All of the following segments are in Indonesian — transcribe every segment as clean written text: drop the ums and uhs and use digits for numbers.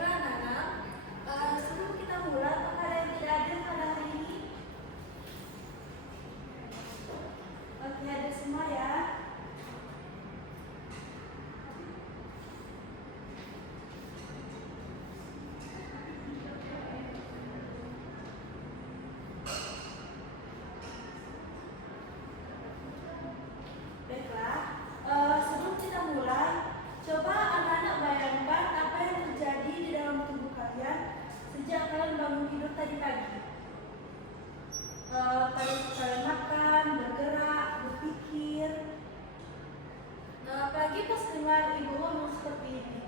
Baiklah anak-anak, sebelum kita mulai, apakah ada yang tidak hadir pada hari ini? Oke, hadir semua ya. Baiklah, sebelum kita mulai, coba anak-anak bayangkan apa yang terjadi di dalam tubuh kalian sejak kalian bangun tidur tadi pagi. Tadi kalian makan, bergerak, berpikir. Apalagi pas dengar ibu ngomong seperti ini.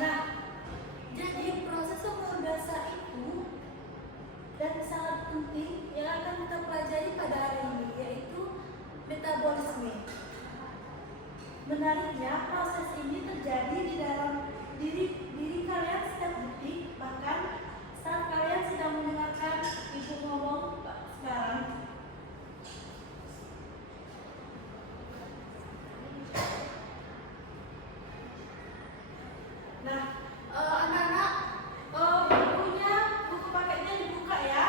Nah, jadi proses pemrodasan itu dan sangat penting yang akan kita pelajari pada hari ini, yaitu metabolisme. Menariknya, proses ini terjadi di dalam diri kalian setiap detik, bahkan saat kalian sedang mendengarkan ibu ngomong sekarang. Nah, anak-anak, buku paketnya dibuka ya.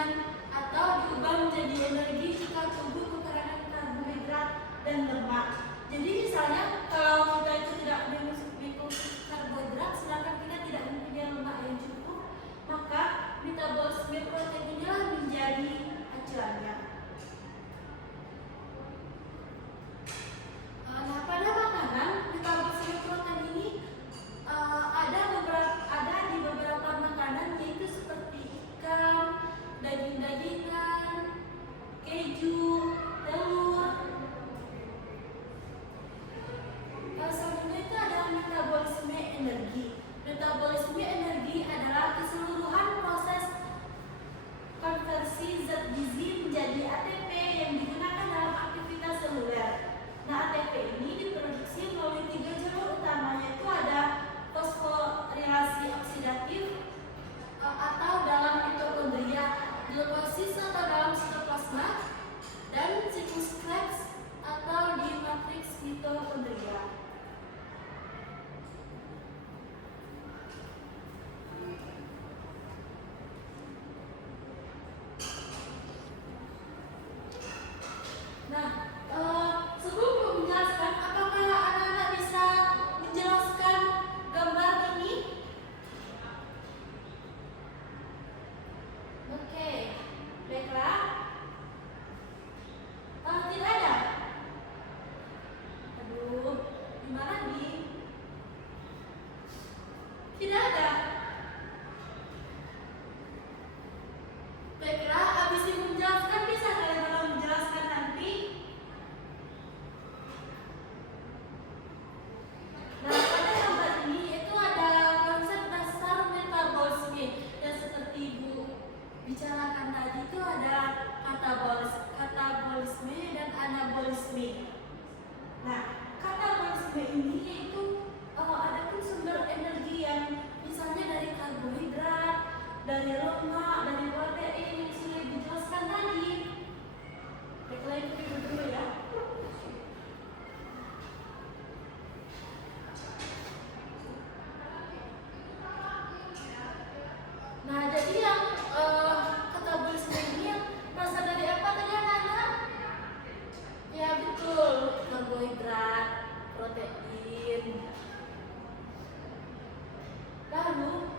ringan atau diubah menjadi energi jika tubuh kekurangan karbohidrat dan lemak. Jadi misalnya kalau kita itu tidak mengkonsumsi karbohidrat, sedangkan kita tidak mempunyai lemak yang cukup, maka metabolisme protein inilah menjadi acuannya. Nah, pada makanan metabolisme protein ini ada di beberapa makanan, yaitu seperti ikan, daging-dagingan, keju, telur. Selanjutnya itu adalah metabolisme energi. Metabolisme energi adalah keseluruhan proses konversi zat gizi menjadi ATP yang digunakan dalam aktivitas seluler. Nah, ATP ini diproduksi melalui 3 jalur utama, yaitu ada fosforilasi oksidatif atau dalam mitokondria, glukosis atau dalam sitoplasma, dan siklus Krebs atau di matriks mitokondria. Nah, sebelum menjelaskan, apakah anak-anak bisa menjelaskan gambar ini? Oke, baiklah. Tidak ada. Aduh, gimana nih? Tidak ada. Baiklah, habis ini menjelaskan, bisa kalian tolong menjelaskan nanti. Nah, pada gambar ini itu ada konsep dasar metabolisme yang seperti Ibu bicarakan tadi, itu ada katabolisme dan anabolisme. Nah, katabolisme ini yaitu ada pun sumber energi yang misalnya dari karbohidrat, dari lemak, dari protein yang sudah dijelaskan tadi. Baiklah, itu dulu ya. Nah, jadi yang katabolisme ini yang berasal dari apa tadi anak-anak? Ya betul, karbohidrat, protein. Lalu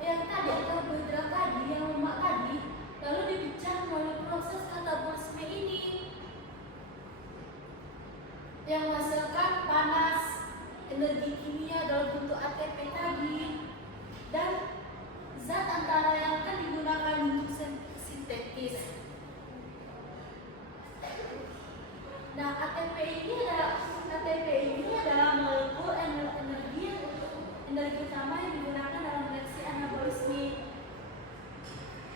yang tadi karbohidrat tadi, yang lemak tadi, lalu dipecah melalui proses katabolisme ini yang menghasilkan panas, energi kimia dalam bentuk ATP tadi, dan zat antara yang akan digunakan untuk sintetis. Nah, ATP ini adalah molekul energi utama yang digunakan dalam reaksi anabolisme.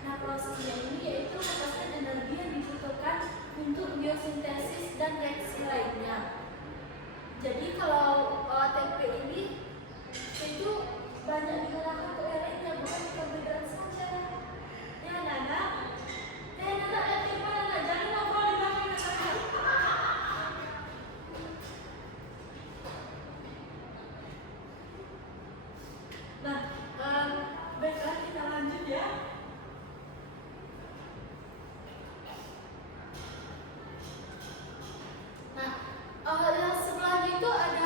Nah, prosesnya ini yaitu melepaskan energi yang dibutuhkan untuk biosintesis dan reaksi lainnya. Jadi kalau ATP ini itu banyak digunakan untuk yang lainnya, bukan karbohidrat saja. Ya, Nana. Nana, gimana? Jangan ngobrol di belakang saja. Nah, baiklah kita lanjut ya. Nah, yang sebelahnya itu ada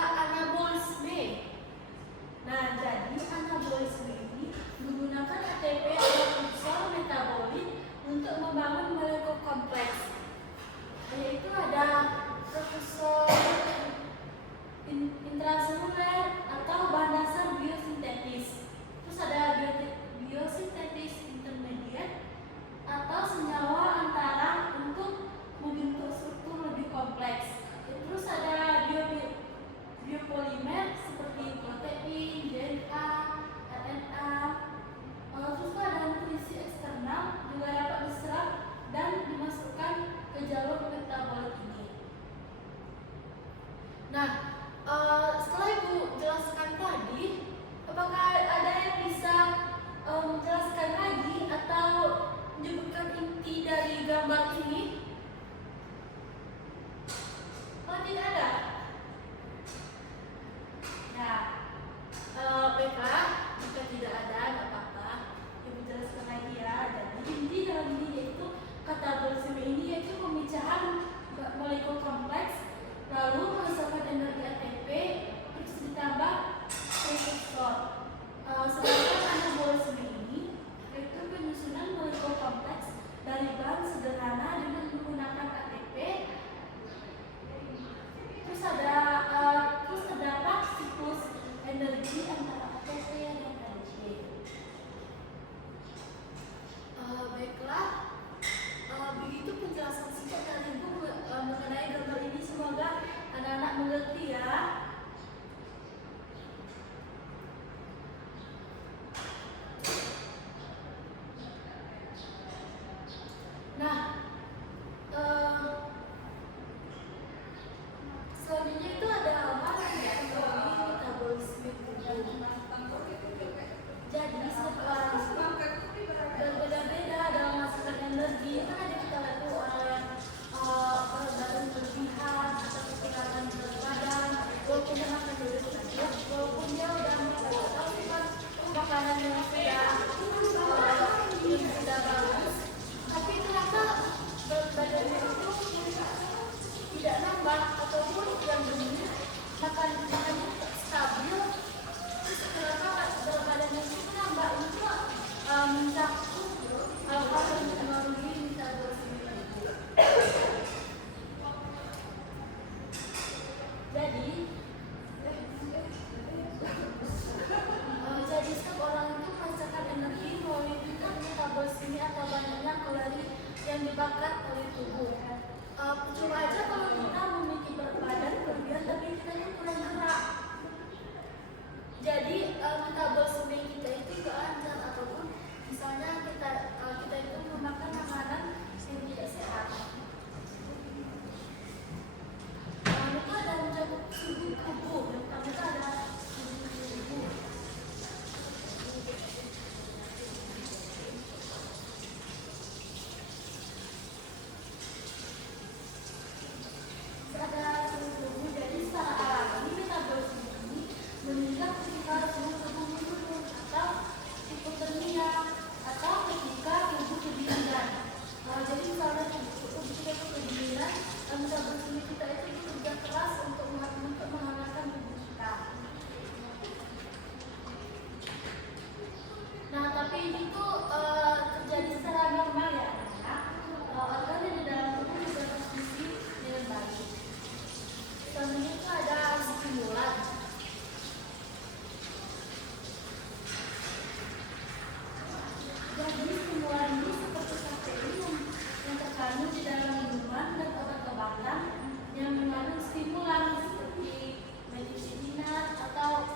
ini atau banyaknya kalori yang dibakar oleh tubuh. Percuma aja kalau kita memiliki berat badan berlebihan tapi kita itu kurang gerak. Jadi metabolisme kita itu keancar, ataupun misalnya kita itu memakan makanan yang tidak sehat. Itu ada mencakup suhu tubuh, yang pertama itu ada suhu tubuh. Ada suhu tubuh, jadi secara alami metabolisme ini meningkat ketika suhu tubuh menurun atau hipotermia, atau ketika tubuh kedinginan. Jadi misalnya tubuh kita itu kedinginan, metabolisme kita itu bekerja keras untuk menghangatkan tubuh kita. Nah, tapi ini tuh terjadi secara normal ya, organ yang di dalam tubuh bisa berfungsi dengan baik. Contohnya itu ada stimulan. Jadi stimulan ini seperti kafein yang terkandung di dalam minuman dan obat-obatan yang mengandung stimulan seperti medicina atau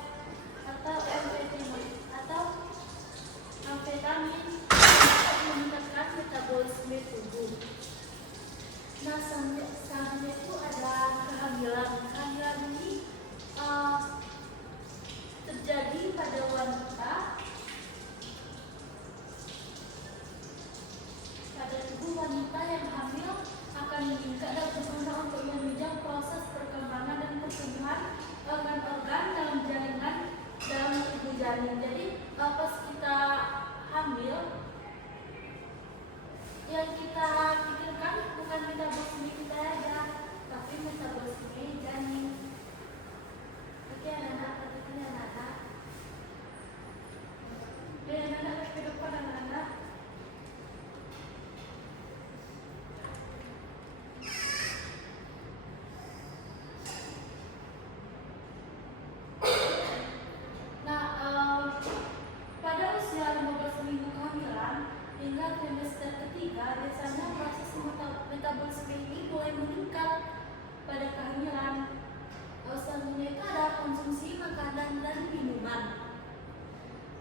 amfetamin untuk meningkatkan metabolisme tubuh. Nah, selanjutnya itu ada kehamilan. Kehamilan ini terjadi pada wanita. Pada tubuh wanita yang hamil akan meningkat dan berusaha untuk menunjang proses perkembangan dan pertumbuhan organ-organ dalam jaringan dalam tubuh janin. Jadi pas kita hamil, yang kita pikirkan bukan metabolisme kita aja, tapi metabolisme janin. Oke anak-anak, perhatikan anak-anak. Anak-anak ke depan anak-anak. Pada usia 15 minggu kehamilan hingga trimester ketiga, biasanya proses metabolisme ini mulai meningkat pada kehamilan. Selanjutnya itu ada konsumsi makanan dan minuman.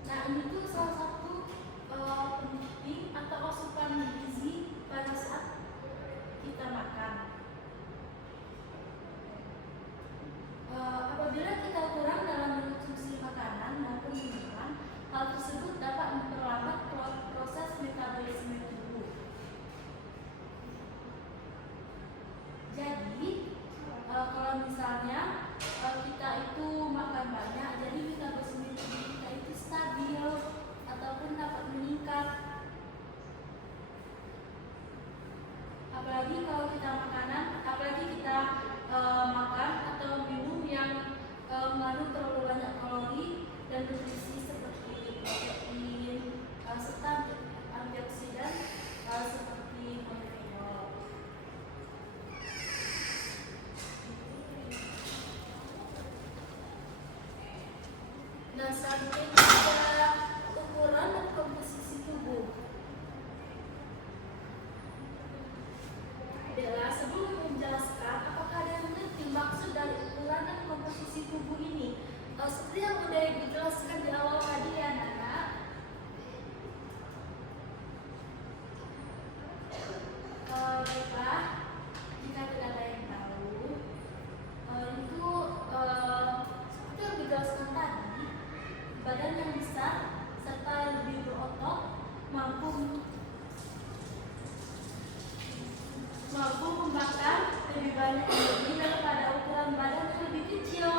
Nah, ini tuh salah satu penting atau asupan gizi pada saat kita makan. Apabila kita kurang dalam mengonsumsi makanan maupun minuman, hal tersebut dapat memperlambat proses metabolisme tubuh. Jadi, kalau misalnya kita itu makan banyak, jadi metabolisme tubuh kita itu stabil ataupun dapat meningkat. Apalagi kalau kita makan atau minum yang mengandung terlalu banyak kalori dan nutrisi seperti protein serta antioksidan seperti polifenol. Nah, selanjutnya ada ukuran dan komposisi tubuh. Bella, sebelum menjelaskan, apakah ada yang mengerti maksud dari ukuran dan komposisi tubuh ini? Seperti yang sudah Ibu jelaskan di awal tadi ya, anak-anak. Baiklah, jika tidak ada yang tahu, itu seperti yang dijelaskan tadi, badan yang besar serta yang lebih berotot mampu membakar lebih banyak energi daripada ukuran badan yang lebih kecil.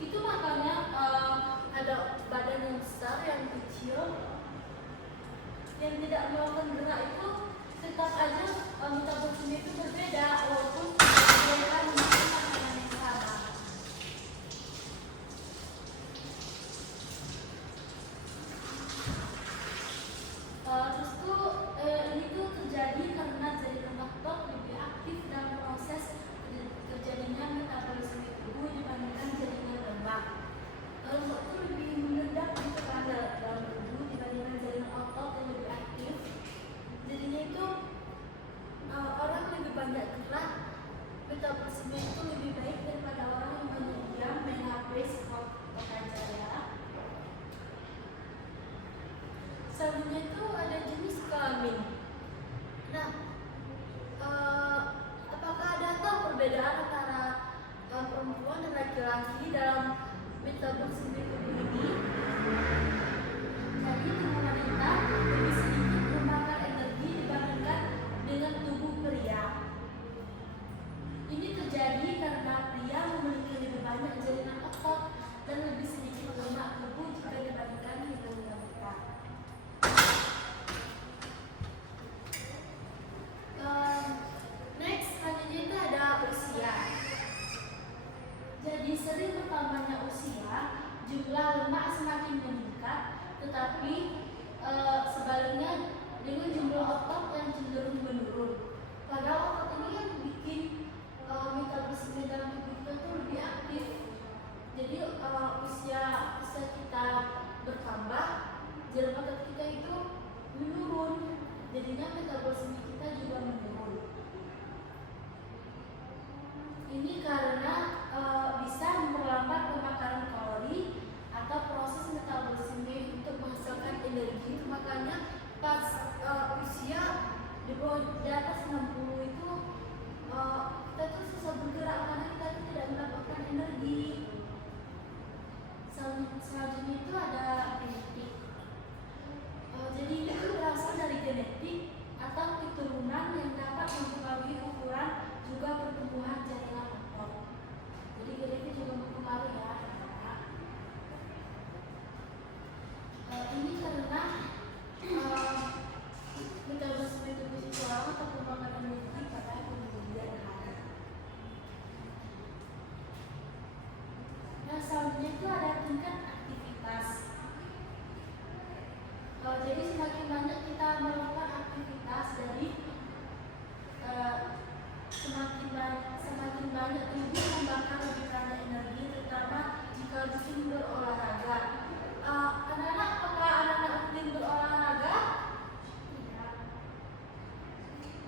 Itu makanya ada badan yang besar, yang kecil, yang tidak melakukan gerak itu tetap aja metabolisme itu berbeda walaupun mereka memakan makanan yang sama. Terus tuh ini tuh terjadi karena jaringan otot lebih aktif dalam proses terjadinya metabolisme tubuh dibandingkan jaringan lemak. Lemak itu lebih mengendap gitu kan dalam tubuh dibandingkan jaringan otot yang lebih aktif.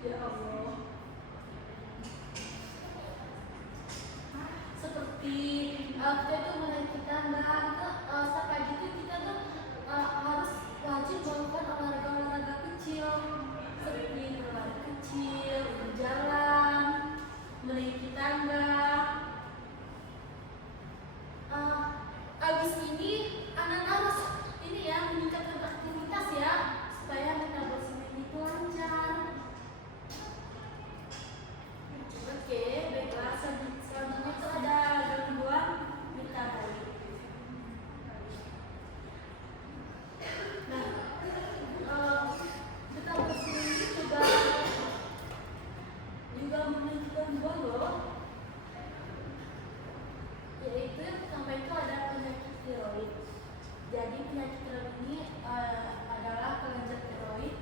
Ya Allah. Seperti kita tuh menaiki tangga, setiap pagi tuh kita tuh harus wajib melakukan olahraga-olahraga kecil seperti berlari kecil, berjalan, menaiki tangga. Abis ini anak harus ini ya meningkatkan aktivitas ya supaya metabolisme itu lancar. Oke, baiklah. Selanjutnya itu ada gangguan metabolik. Nah, metabolisme ini juga memiliki gangguan loh. Yaitu yang pertama itu ada penyakit tiroid. Jadi penyakit tiroid ini adalah kelenjar tiroid,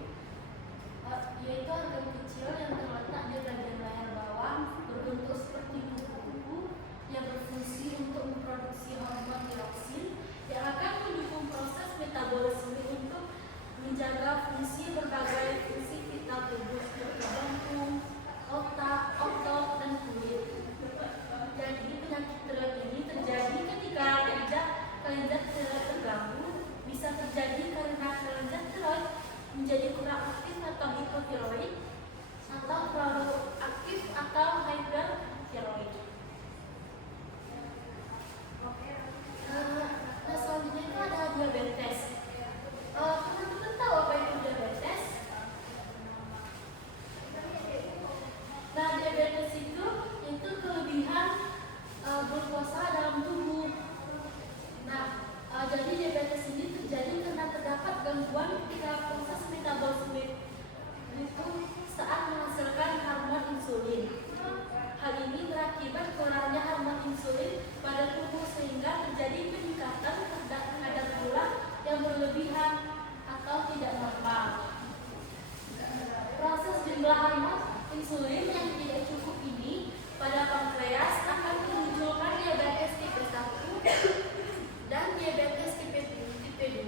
yaitu organ kecil yang terletak di bagian leher bawah berbentuk seperti kuku-kuku yang berfungsi untuk memproduksi hormon tiroksin yang akan mendukung proses metabolisme untuk menjaga fungsi berbagai fungsi vital tubuh seperti jantung, otot, dan kulit. Jadi penyakit tiroid ini terjadi ketika kelenjar tiroid terganggu, bisa terjadi karena kelenjar tiroid menjadi kurang aktif atau hipotiroid, atau terlalu aktif atau hypertiroid. Nah, selanjutnya itu ada diabetes. Teman-teman tahu apa itu diabetes? Nah, diabetes itu kelebihan glukosa dalam tubuh. Nah, jadi diabetes ini terjadi karena terdapat gangguan ketika proses metabolisme itu saat menghasilkan hormon insulin. Hal ini berakibat kurangnya hormon insulin pada tubuh sehingga terjadi peningkatan kadar gula yang berlebihan atau tidak normal. Proses jumlah hormon insulin yang tidak cukup ini pada pankreas akan memunculkan diabetes tipe 1 dan diabetes tipe 2.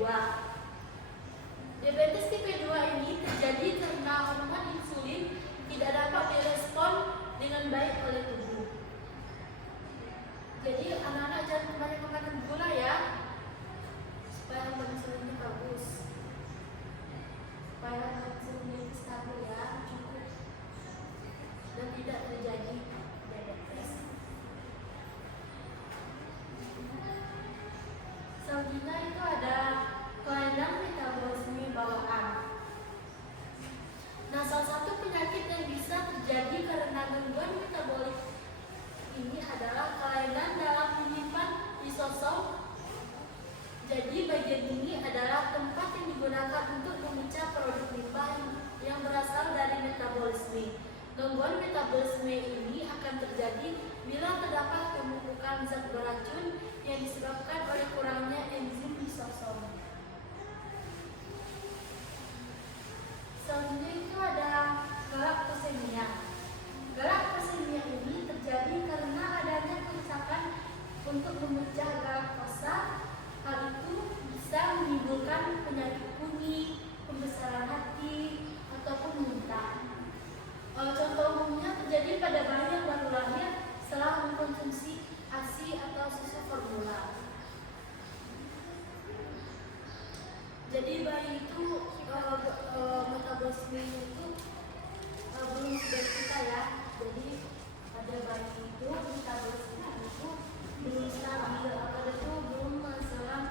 Diabetes tipe 2 ini terjadi karena hormon insulin tidak dapat direspon dengan baik oleh tubuh. Jadi anak-anak jangan kebanyakan makan gula ya, supaya hormon insulinnya bagus, supaya hormon insulinnya itu stabil ya, cukup, dan tidak terjadi diabetes. Selanjutnya itu ada kelainan metabolisme bawaan. Nah, salah satu penyakit yang bisa terjadi karena gangguan metabolik ini adalah kelainan dalam menyimpan lisosom. Jadi bagian ini adalah tempat yang digunakan untuk memecah produk limbah yang berasal dari metabolisme. Gangguan metabolisme ini akan terjadi bila terdapat penumpukan zat beracun yang disebabkan oleh kurangnya enzim lisosom. Selanjutnya itu ada galaktosemia. Galaktosemia ini terjadi karena adanya kerusakan untuk memecah galaktosa. Hal itu bisa menimbulkan penyakit kuning, pembesaran hati, ataupun muntah. Contoh umumnya terjadi pada bayi yang baru lahir setelah mengkonsumsi ASI atau susu formula. Jadi bayi itu metabolisme itu belum sebaik kita ya. Jadi pada bayi itu metabolisme itu belum stabil, atau itu belum menghasilkan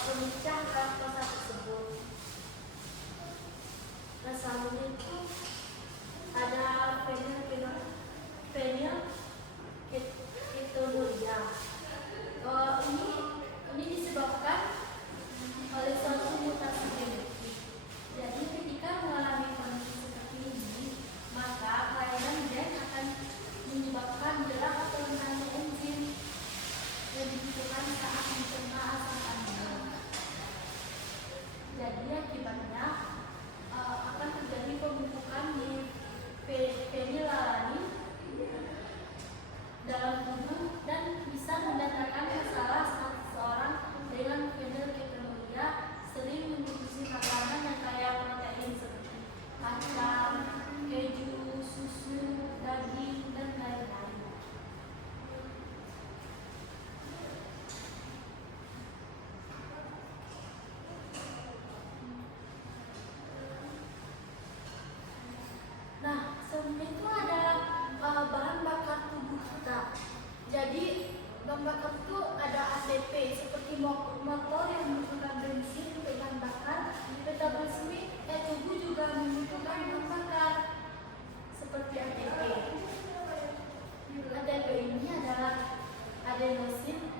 pemecah laktosa tersebut. Nah, selanjutnya itu ada fenilketonuria. Ini disebabkan oleh suatu mutasi genetik. Jadi ketika mengalami kondisi seperti ini, maka kelainan gen akan menyebabkan gerak atau hentangnya enzim yang dibutuhkan saat mencerna asam amino. Jadi akibatnya akan terjadi pembentukan bahan bakar itu ada ATP seperti motor yang membutuhkan bensin untuk bahan bakar. Metabolisme tubuh juga membutuhkan bahan bakar seperti ATP. ATP ini adalah adenosin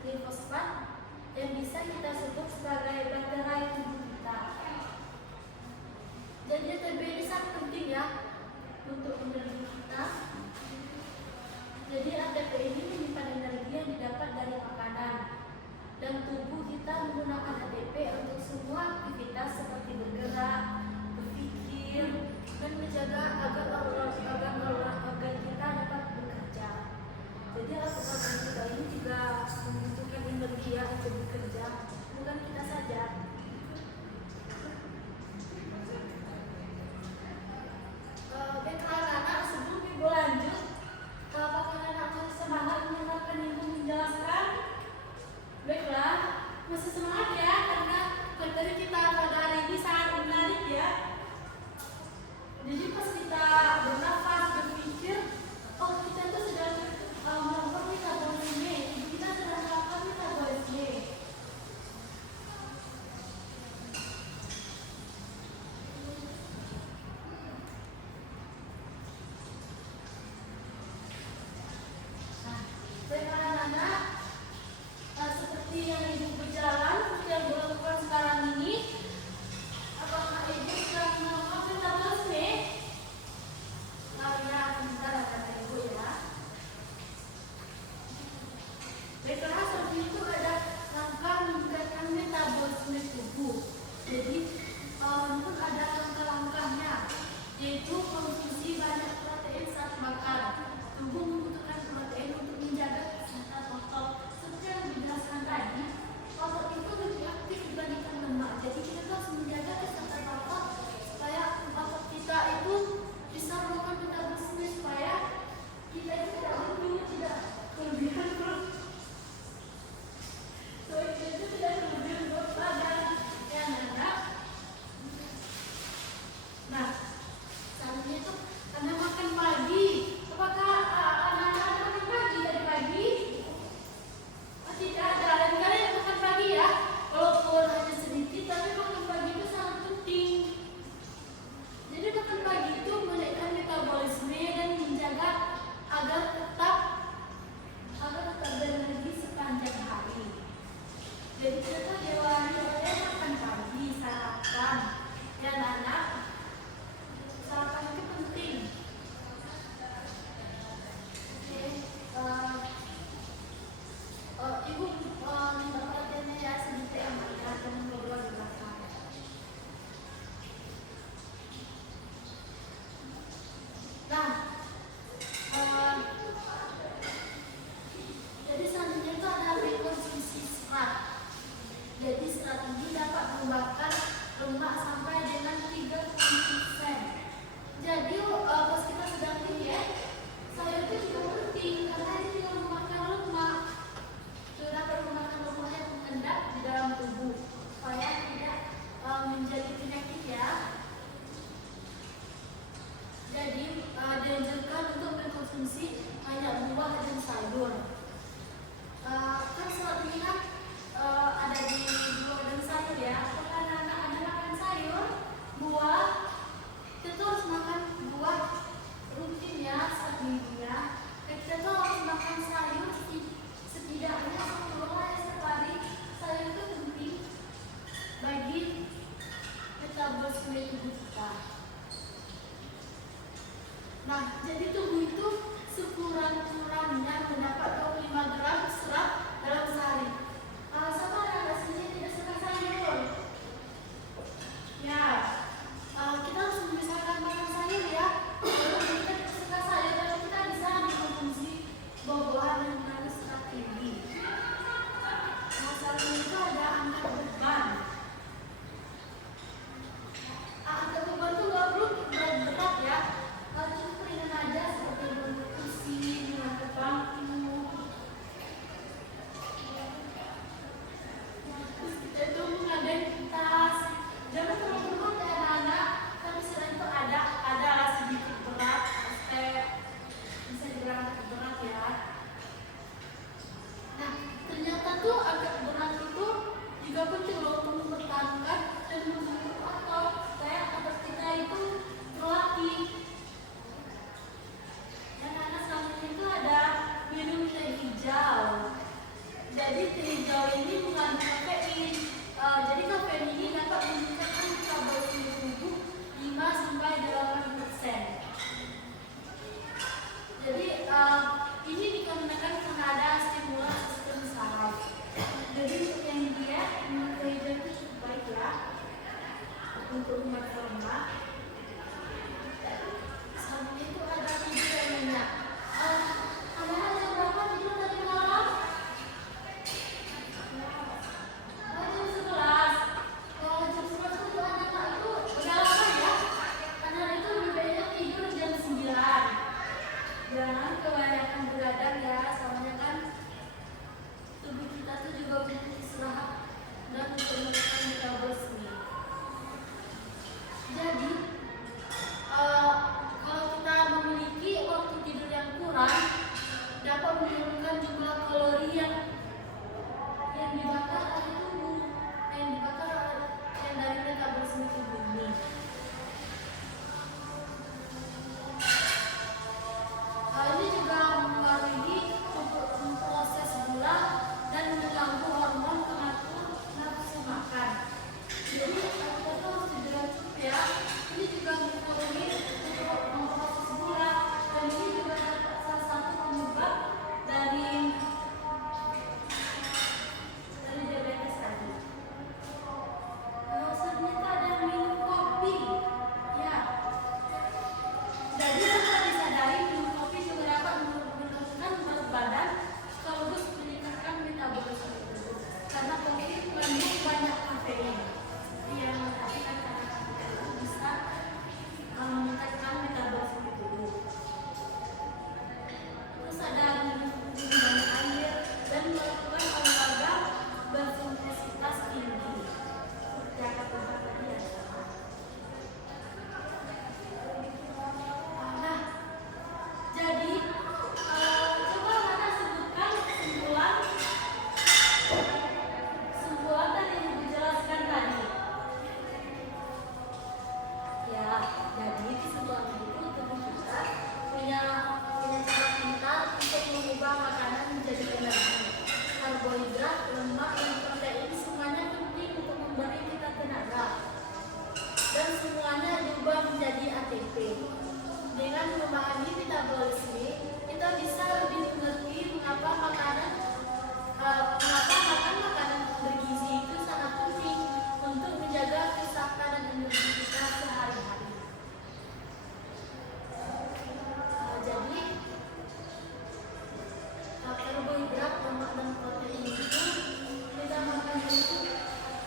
trifosfat yang bisa kita sebut sebagai baterai tubuh kita. Jadi ATP ini sangat penting ya untuk energi kita. Jadi ATP ini menyimpan energi yang didapat dari makanan, dan tubuh kita menggunakan ATP untuk semua aktivitas seperti bergerak, berpikir, dan menjaga agar organ kita dapat bekerja. Jadi organ kita ini juga membutuhkan energi ya untuk bekerja, bukan kita saja. Baiklah anak-anak, sebelum ibu lanjut, apakah anak masih semangat mendengarkan ibu menjelaskan? Baiklah, masih semangat ya, karena materi kita pada hari ini sangat menarik ya. Jadi pas kita bernafas, berpikir, oh kita tuh sedang melakukan metabolisme, kita sedang melakukan metabolisme. Baiklah anak-anak, seperti yang ibu berjalan, seperti yang ibu lakukan sekarang ini, apakah ibu sudah melakukan metabolisme? Nah ya, sebentar kata ibu ya. Baiklah, seperti itu ada langkah meningkatkan metabolisme tubuh. Jadi pun ada langkah-langkahnya, yaitu konsumsi banyak protein saat makan. Tubuh membutuhkan protein untuk menjaga kesehatan otot. Seperti yang dijelaskan tadi, otot itu lebih aktif dibandingkan lemak. Jadi kita harus menjaga kesehatan otot supaya otot kita itu bisa melakukan metabolisme, supaya kita itu tidak gendut, tidak kelebihan berat. Supaya kita itu tidak kelebihan berat badan. Ya anak-anak. Nah, selanjutnya itu karena makan pagi. Apakah anak-anak makan pagi tadi pagi? Tidak ada. Dan kalian makan pagi ya, walaupun hanya sedikit, tapi makan pagi itu sangat penting. Jadi makan pagi itu menaikkan metabolisme dan menjaga agar tetap berenergi sepanjang hari. Jadi kita diawali oleh makan pagi, sarapan. Ya anak, sarapan itu penting. Ibu minta perhatiannya ya, sedikit amat ya, jangan ngobrol di belakang. Nah, jadi selanjutnya itu ada rekonsumsi serat. Jadi serat ini dapat membakar lemak sampai dengan 30%. Jadi pas kita sedang diet, sayur itu juga penting karena ini juga membakar lemak. Dapat Jadi teh hijau ini mengandung kafein. Jadi kafein ini dapat meningkatkan metabolisme tubuh 5-8%. Jadi ini dikarenakan karena ada stimulan sistem saraf. Jadi untuk yang dia minum teh hijau itu cukup baik ya untuk umat lemak. Sabun itu ada 7 elemennya. Ada yang berapa tidur tadi malam? Jam 11. Kalau jam 11 itu anak itu udah lama ya. Anak itu lebih baiknya tidur jam 9. Jangan kebanyakan begadang ya, soalnya kan tubuh kita tuh juga butuh istirahat dan untuk menekan metabolisme. Jadi kalau kita memiliki waktu tidur yang kurang, dapat menurunkan jumlah kalori yang dibakar oleh tubuh, yang dari metabolisme tubuh ini. Ini juga mempengaruhi proses gula dan mengganggu hormon pengatur nafsu makan. Jadi kita tuh harus tidur yang cukup ya. Ini juga mempengaruhi untuk memproses gula, dan ini juga salah satu penyebab dari diabetes tadi. Selanjutnya ada yang minum kopi. Ya. Jadi tanpa disadari minum kopi juga dapat menurunkan berat badan sekaligus meningkatkan metabolisme tubuh. Karena kopi mengandung banyak kafein. Yang menarikkan karena kafein itu bisa meningkatkan metabolisme tubuh. Terus ada minum banyak air dan melakukan olahraga berintensitas tinggi. Seperti yang kata tadi ya. Nah, jadi coba Mata sebutkan kesimpulan tadi yang dijelaskan tadi. Ya, jadi kesimpulan itu tubuh kita punya cara pintar untuk mengubah makanan menjadi energi. Karbohidrat, lemak, dan protein semuanya penting untuk memberi kita tenaga. Dan semuanya diubah menjadi ATP. Dengan memahami metabolisme, kita bisa lebih mengerti mengapa makan makanan bergizi itu sangat penting untuk menjaga kesehatan dan energi kita sehari-hari. Jadi karbohidrat, lemak, dan protein itu kita makan itu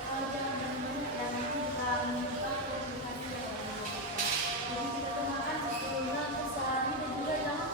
jangan banyak dan nanti kita meningkat aplikasi yang ada. Jadi kita makan 10 gram sehari dan juga jangan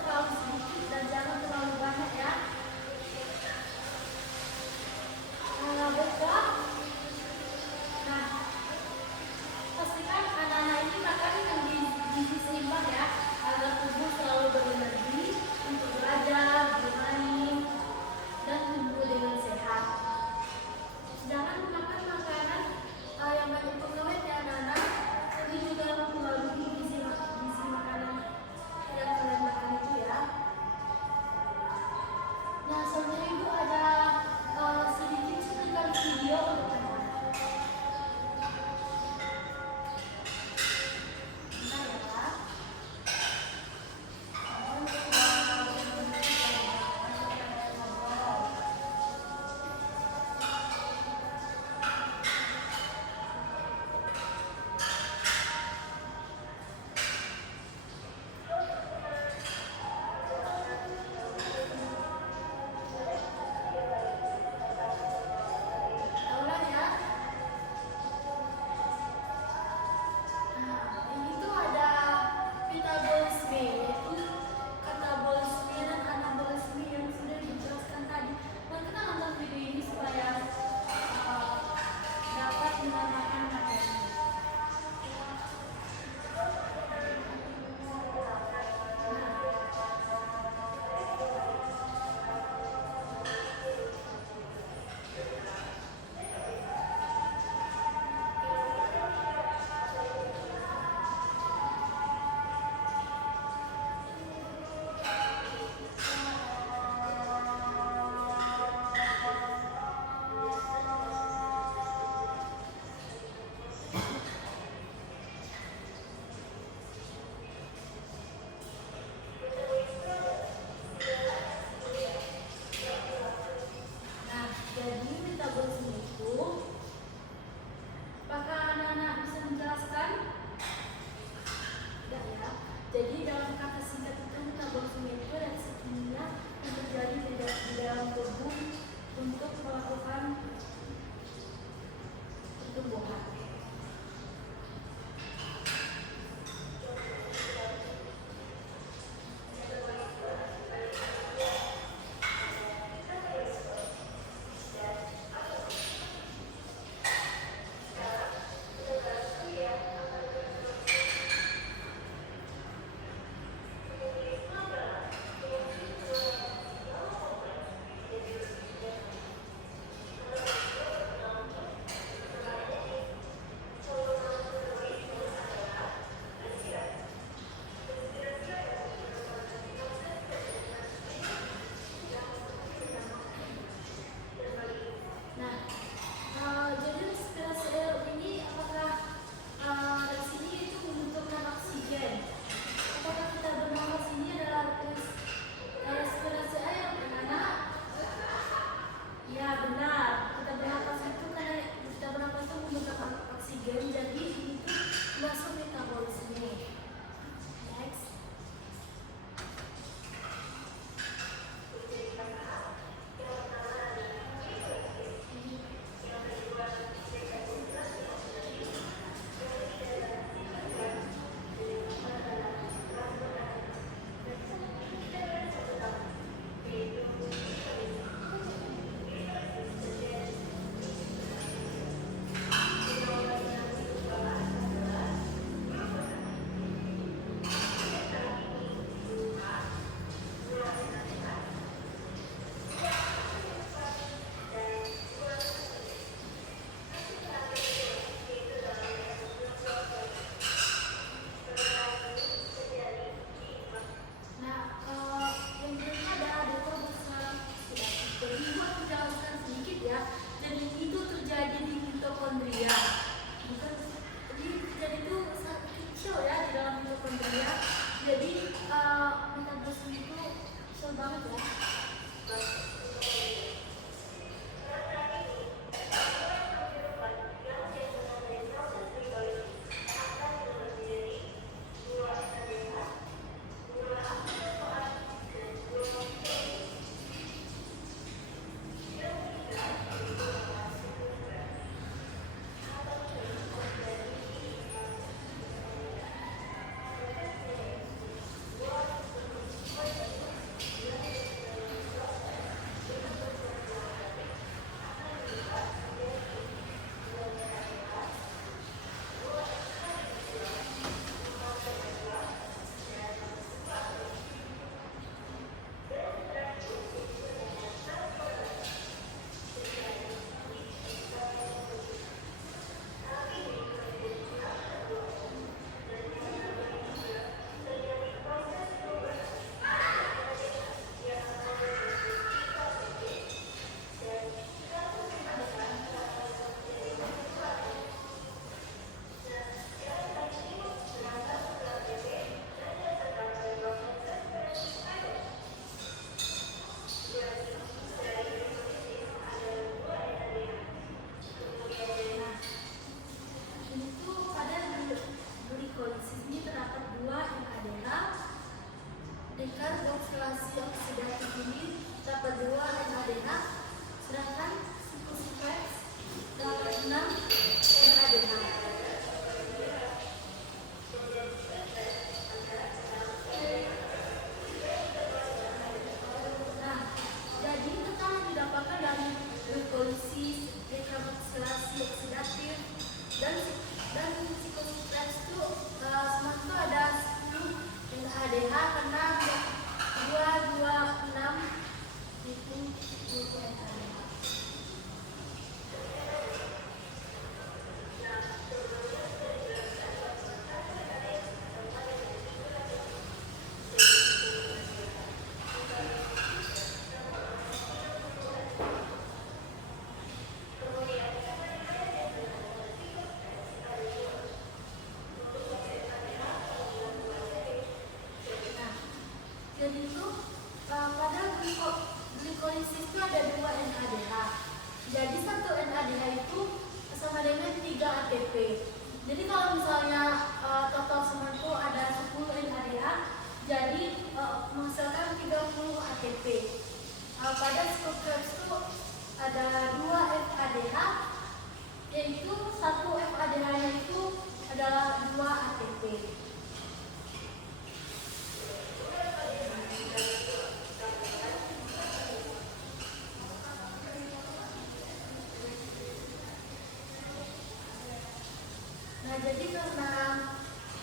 jadi karena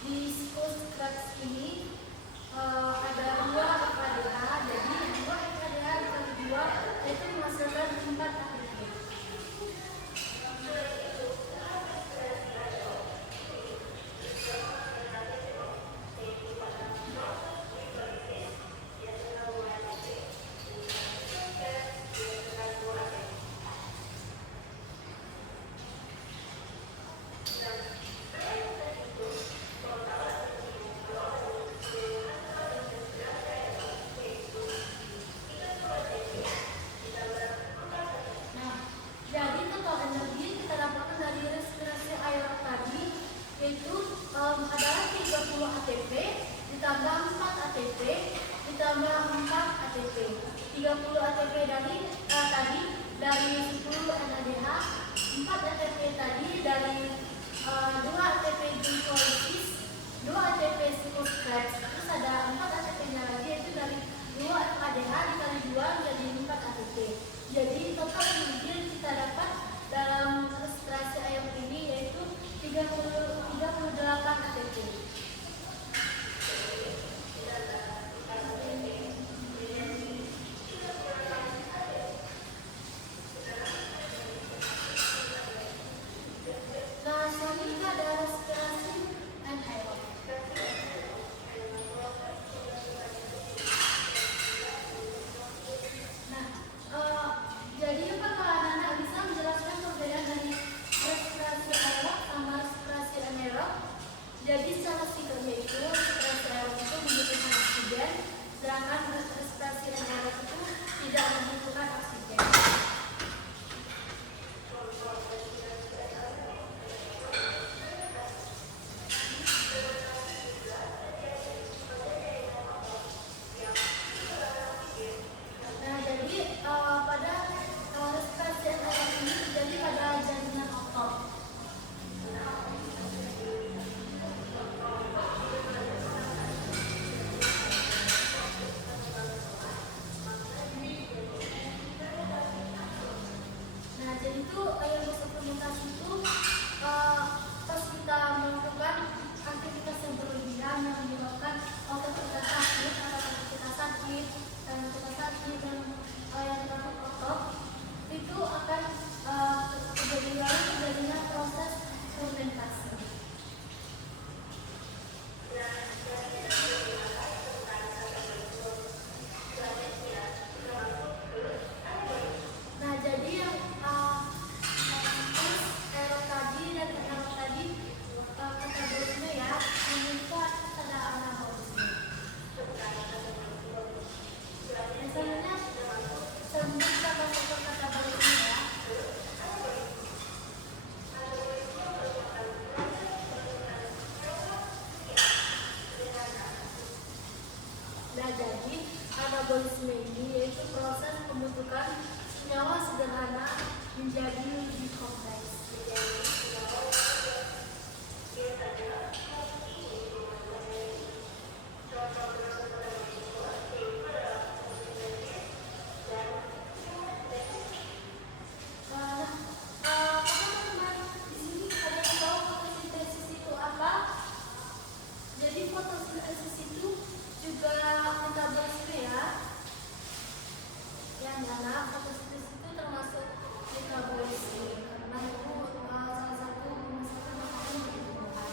di siklus Krebs ini ada dua EKDH, jadi dua EKDH dikali dua itu menghasilkan 4 ATP. Jadi total energi kita dapatkan dari respirasi aerob tadi yaitu adalah 30 ATP ditambah 4 ATP ditambah 4 ATP. 30 ATP dari tadi dari 10 NADH, 4 ATP tadi dari 2 ATP glikolisis, 2 ATP siklus Krebs, terus ada 4 ATP-nya lagi yaitu dari 2 ADH dikali 2 menjadi 4 ATP. Jadi total energi yang kita dapat dalam respirasi ayam ini yaitu 38 ATP. Nah, selanjutnya ada respirasi anaerob. Jadi apakah anak-anak bisa menjelaskan perbedaan dari respirasi aerob sama respirasi anaerob? Jadi secara singkatnya itu respirasi aerob itu membutuhkan oksigen, sedangkan respirasi anaerob itu tidak membutuhkan oksigen. Nah, jadi pada respirasi anaerob ini terjadi pada jaringan otot. Nah, jadi itu yang berfermentasi itu pas kita melakukan aktivitas yang berlebihan yang menyebabkan otot kita sakit atau kaki kita sakit dan yang terdapat otot itu akan terjadinya proses fermentasi. Nah, jadi yang aerob tadi dan anaerob tadi katabolisme ya, itu ada anabolisme. Misalnya sebelum kita masuk ke katabolisme ya. Nah, jadi anabolisme ini yaitu proses pembentukan senyawa sederhana menjadi lebih kompleks. Teman-teman di sini ada yang tahu fotosintesis itu apa? Jadi fotosintesis itu juga metabolisme ya. Yang mana fotosintesis itu termasuk metabolisme karena itu salah satu makanan dari tumbuhan.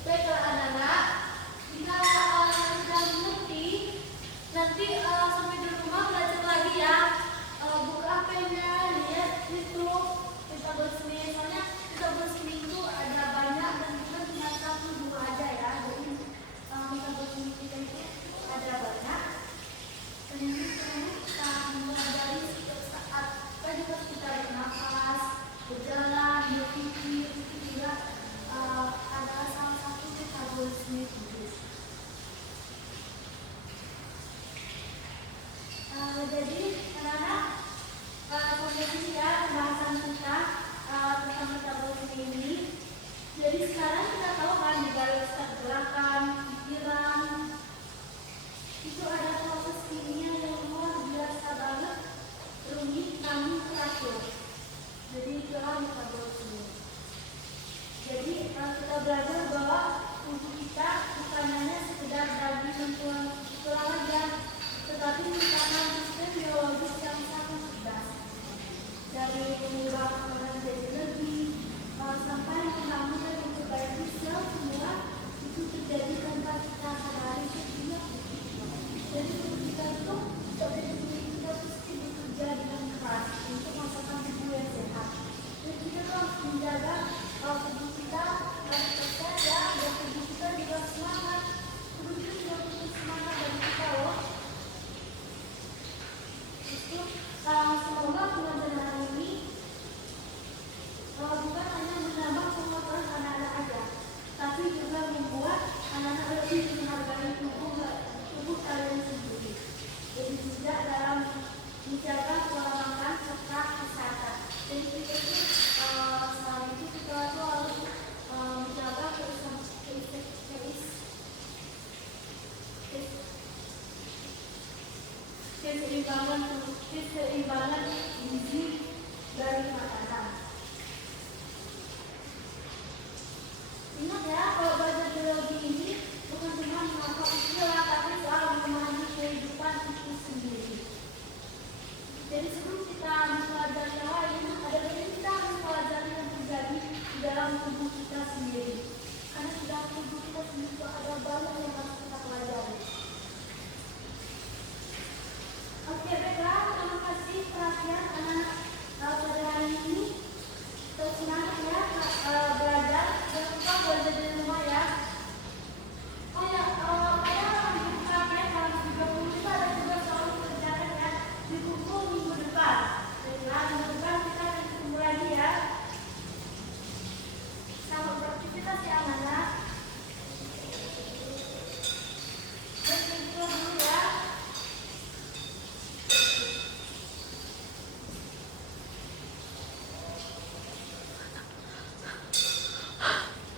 Baiklah anak-anak, jika sudah mengerti, nanti sampai di rumah belajar lagi ya. Buka HP-nya, lihat YouTube, kita bersemi. Soalnya kita bersemi itu ada banyak dan bukan cuma satu dua aja ya. Jadi kita bersemi kita itu ada banyak. Dan ini sekarang kita mempelajari setiap saat. Tadi pas kita bernafas, berjalan, berpikir, itu juga adalah salah satu metabolisme tubuh. Jadi anak-anak, sampai sini ya pembahasan kita tentang metabolisme ini. Jadi sekarang kita tahu kan di balik setiap gerakan, pikiran itu ada proses kimia yang luar biasa banget, rumit namun teratur. Jadi itulah metabolisme. Jadi kita belajar bahwa tubuh kita bukan hanya sekedar daging dan tulang aja, tetapi merupakan sistem biologis yang sangat cerdas. Dari mengubah makanan jadi energi sampai membangun dan memperbaiki sel, semua itu terjadi tanpa kita sadari setiap. Jadi tubuh kita itu sebagai tubuh kita pasti bekerja dengan keras untuk menghasilkan tubuh yang sehat. Dan kita harus menjaga tubuh kita harus sehat ya, dan tubuh kita juga semangat. Tubuh kita juga butuh semangat dari kita loh. Itu semoga pelajaran hari ini bukan hanya menambah pengetahuan anak-anak aja, tapi juga membuat anak-anak lebih menghargai tubuh kalian sendiri. Jadi juga dalam menjaga pola makan serta kesehatan. Jadi kita itu selain itu kita tuh harus menjaga keseimbangan gizi